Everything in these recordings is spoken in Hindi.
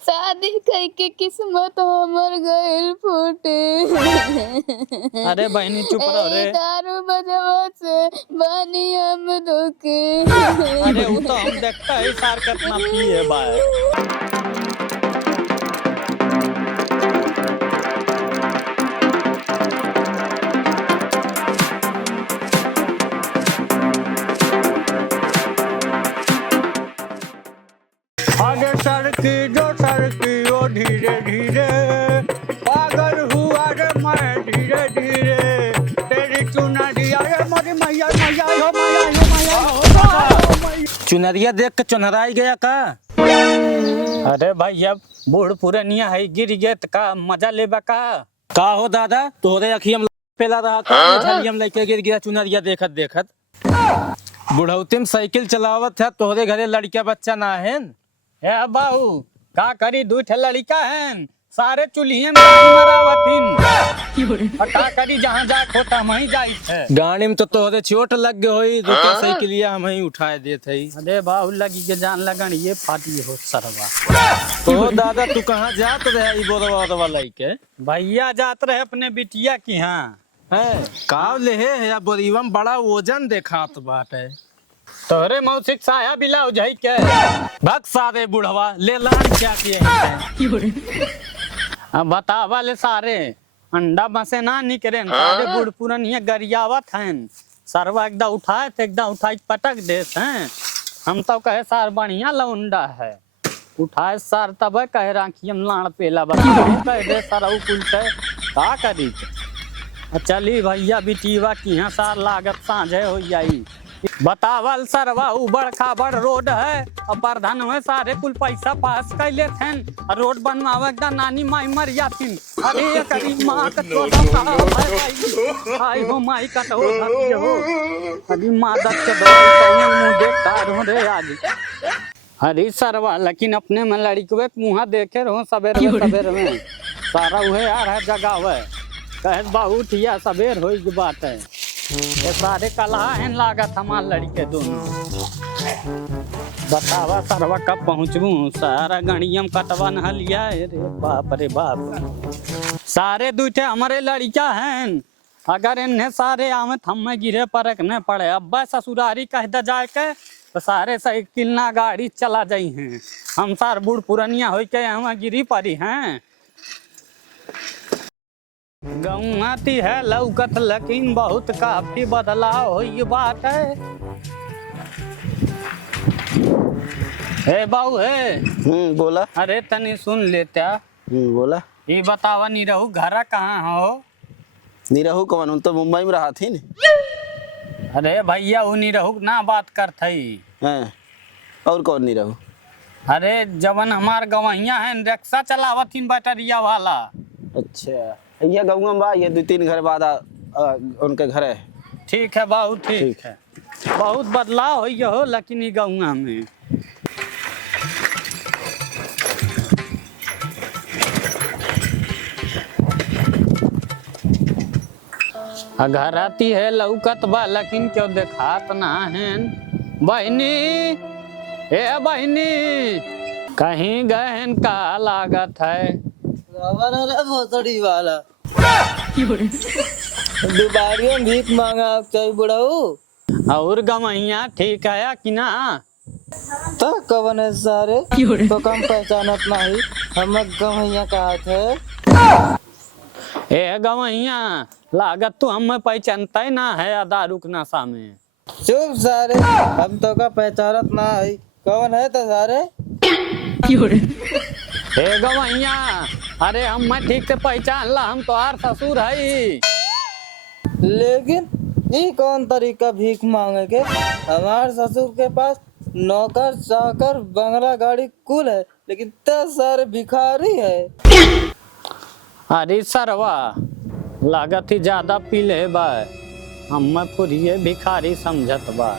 शादी कई के किस्मत हमर गइल फूटे। अरे बहनी चुप रहो रे। दारू बजवा से बानी हम धोके। अरे वो तो हम देखता है सार कितना पिए बाय। आगे सड़की जो सड़की वो धीरे धीरे पागल हुआ रे मैं धीरे धीरे तेरी चुनरिया रे मोरी मैया मैया हो मैया हो मैया हो। चुनरिया देख के चुनराई गया का? अरे भाई अब बूढ़ पुरानिया है गिर गए तो का मजा लेबा का हो दादा तोहरे अखियम पेला रहा था झलियम लेके गिर गया चुनरिया देखत देखत। बुढ़ौती में साइकिल चलावत है तोहरे घरे लड़किया बच्चा ना है। ए बाबू का करी दू ठे लड़का हैं सारे चूल्हे में मरावथिन का करी जहाँ जाए खोता वहीं जाई थे। गाड़ी में तो तोहरे चोट लग गई होई रुके साइकिलिया हम ही उठाए देते ही। अरे बाबू लगी के जान लगन ये फाटी हो सरवा। तो दादा तू कहाँ जात रहे ई बोरवा लइके? भैया जात रहे अपने बिटिया की यहाँ है काव ले है बोरीवम बड़ा वजन देखात बाटे। तोहरे मौसिक साया बिलाउज है के भग सारे बुढ़वा ले लान क्या किए। अब बतावा ले सारे अंडा बसे ना निकरे सारे बूढ़ पुरानिया गरियावत हैं सरवा एकदम उठाए थे एकदम उठाई पटक देते हैं। हम तो कहे सार बढ़िया लौंडा है उठाए सार तब कहे राखी हम लाड़ पेला बता कह दे सारा उल्टे का करी। चली भैया बिटिया की यहाँ सार लागत साझे हो जाई। बतावल सरवा बड़का बड़ रोड है और प्रधान में सारे कुल पैसा पास कर लेते हैं रोड बनवावे का नानी माई मर जाती। अरे करी माँ का आई हो माई का तो हो अभी माँ दर्द के दवाई देखता हो रे आज। अरे सरवा लेकिन अपने में लड़कवे मुँह देखे रहो सवेरे सवेरे में सारा वह यार है जगह है कहे बहुत ही सवेर हो बात है। ये सारे कलहा हैं लागत हमार लड़के दोनों। बतावा सरवा कब पहुँचबू सारा गणियम कटवा न लिया रे बाप रे बाप। सारे दूठे हमारे लड़का हैं अगर इन्हें सारे आमत हम गिरे परक न पड़े अब ससुरारी कह द जाए के तो सारे साइकिल ना गाड़ी चला जाई हैं। हम सार बूढ़ पुरानिया हो के हम गिरी पड़ी हैं। गौती है लौकत लेकिन बहुत काफी बदलाव हो ये बात है। हे बाबू है बोला। अरे तनी सुन लेता बोला। ये बतावा निरहू घर कहाँ हो? निरहू कौन तो मुंबई में रहा थी न। अरे भैया वो निरहू ना बात कर थी और कौन निरहू? अरे जवन हमार गवैया है रिक्शा चलावत बैटरिया वाला। अच्छा ये गाँव में बा ये 2-3 घर बाद उनके घर है। ठीक है बाबू ठीक है बहुत बदलाव हो लेकिन ये गाँव में घर आती है लौकत बा लेकिन क्यों देखात ना है। बहनी ए बहनी कहीं गए का लागत है भोसड़ी वाला दुबारियों भीख मांगा चाहिए बुढ़ाऊ और गमैया ठीक है कि ना? तो कवन है सारे तो कम पहचानत नहीं हम गमैया कहा थे। ए गमैया लागत तो हम पहचानता ही ना है दारू के नशा में। चुप सारे हम तो का पहचानत ना है कवन है तो सारे। हे गवैया अरे हम मैं ठीक से पहचान ला हम तोहार ससुर है। लेकिन ये कौन तरीका भीख मांगे के? हमार ससुर के पास नौकर चाकर बंगला गाड़ी कुल है लेकिन तो सारे भिखारी है। अरे सरवा लागत ही ज्यादा पी ले बा हम फुरिए भिखारी समझत बा।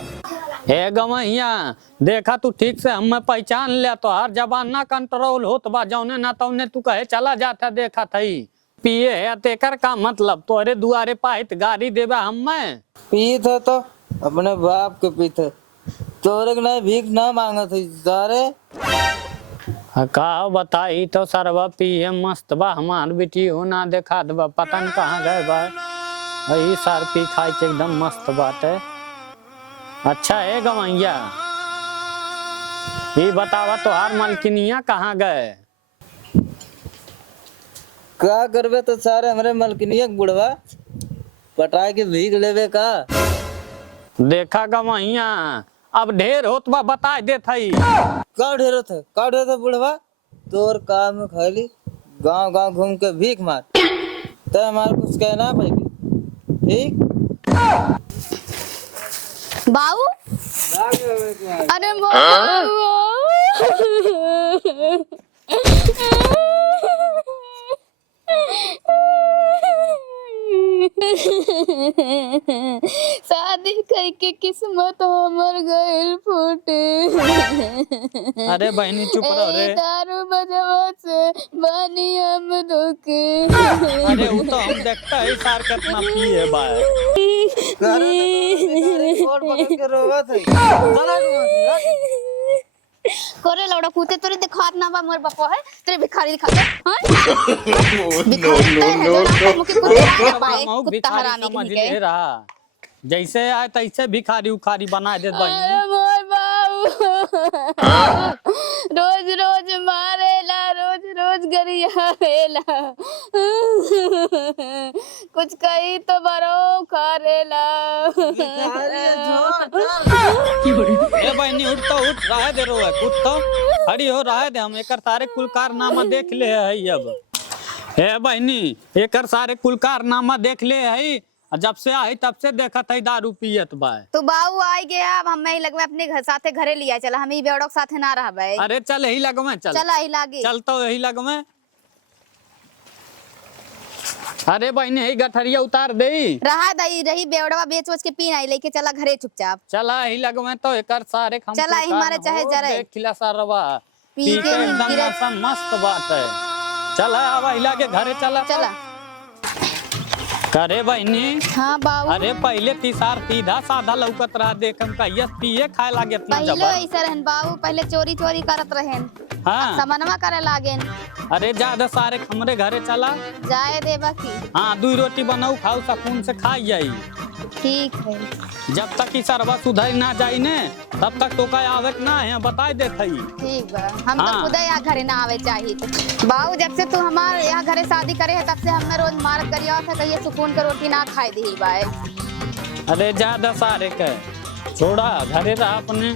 हे गवैया देखा तू ठीक से हम पहचान लिया तो हर जबान ना कंट्रोल होत बा जौने ना तौने तू कहे चला जाता देखा थई पिए है तेकर का मतलब तोरे दुआरे पाहित गाड़ी देबा हम पीत है तो अपने बाप के पीते तोरे के नहीं भीख ना मांगत है सारे। का बताई तो सरवा पिए मस्त बा, हमार बेटी हो ना देखा दबा, पता न कहाँ गए बा। वही सार पी खाई के एकदम मस्त बात है। अच्छा है गवैया, ये बतावा तोहार मलकिनिया कहाँ गए? क्या करबे तो सारे हमारे मलकिनिया के बुढ़वा पटाए के भीख लेवे का। देखा गवैया, अब ढेर होत बा बता दे थई। का ढेरो था बुढ़वा, तोर काम में खाली गांव गांव घूम के भीख मार, तो हमारे कुछ कहना पाएगी। ठीक बाऊ, अरे बाऊ शादी कई के किस्मत हमर गइल फूटे। अरे बहनी चुप रहो रे। दारू बजवा से बानी हम धोके। अरे वो तो हम देखता है सार कितना पिए बा। और पकड़ के रोवत है। कोरे लौड़ा कूते तोरे दिखात ना बा मोर बापा है तेरे भिखारी दिखाता हां। भिखारी मुके कुत्ता पाए कुत्ता हरामी समझ के ले रहा, जैसे आए तैसे भिखारी उखारी बना दे बहनी। मोर बाबू रोज रोज मारेला, रोज रोज गरियावेला, कुछ कही तो बरो करेला। ए बहनी उठ तो उठ, रहे दे रो है कुछ तो खड़ी हो रहे दे, हम एकर सारे कुल कारनामा देख ले है अब। ए बहनी एकर सारे कुल कारनामा देख ले है, जब से आई तब से देखत है दारू पियत बा। तो बाऊ आई गया, अब हम ही लगवे अपने घर साथे घरे लिया चला, हम ही बेवड़ों के साथे ना रहबे। अरे चल यही लगमे चल, चला ही लागी चल तो यही लगमे। अरे बहनी यही गठरिया उतार दे, रहा दई रही बेवड़वा बेच वच के पी नहीं लेके चला घरे चुपचाप। चला यही लगमे तो एकर सारे हम चला ही मारे चाहे जरे खिला सारवा पी पी के के एकदम गिरे। ऐसा मस्त बात है। चला अब हिला के घरे चला चला करे बहनी। हाँ बाबू, अरे पहले तीसार सीधा साधा लौकत रहा, देखम कहिया पिए खाए लागे इतना पहले जबर। ऐसा रहन बाबू, पहले चोरी चोरी करत रहन, हाँ समनवा करे लागेन। अरे ज्यादा सारे हमरे घरे चला, जाए देबा की हाँ 2 रोटी बनाऊ खाऊ सकून से खाई जाई। ठीक है। जब तक ई सरवा सुधर ना जाई ने तब तक तो का आवे ना है बताई दे थई। ठीक बा, हम तो हाँ। खुद यहाँ घरे ना आवे चाहिए। बाबू जब से तू हमारे यहाँ घरे शादी करे है तब से हमें रोज मारत करिया था, कहिए सुकून के रोटी ना खाई दी बाय। अरे ज्यादा सारे के छोड़ा, घरे रहा अपने।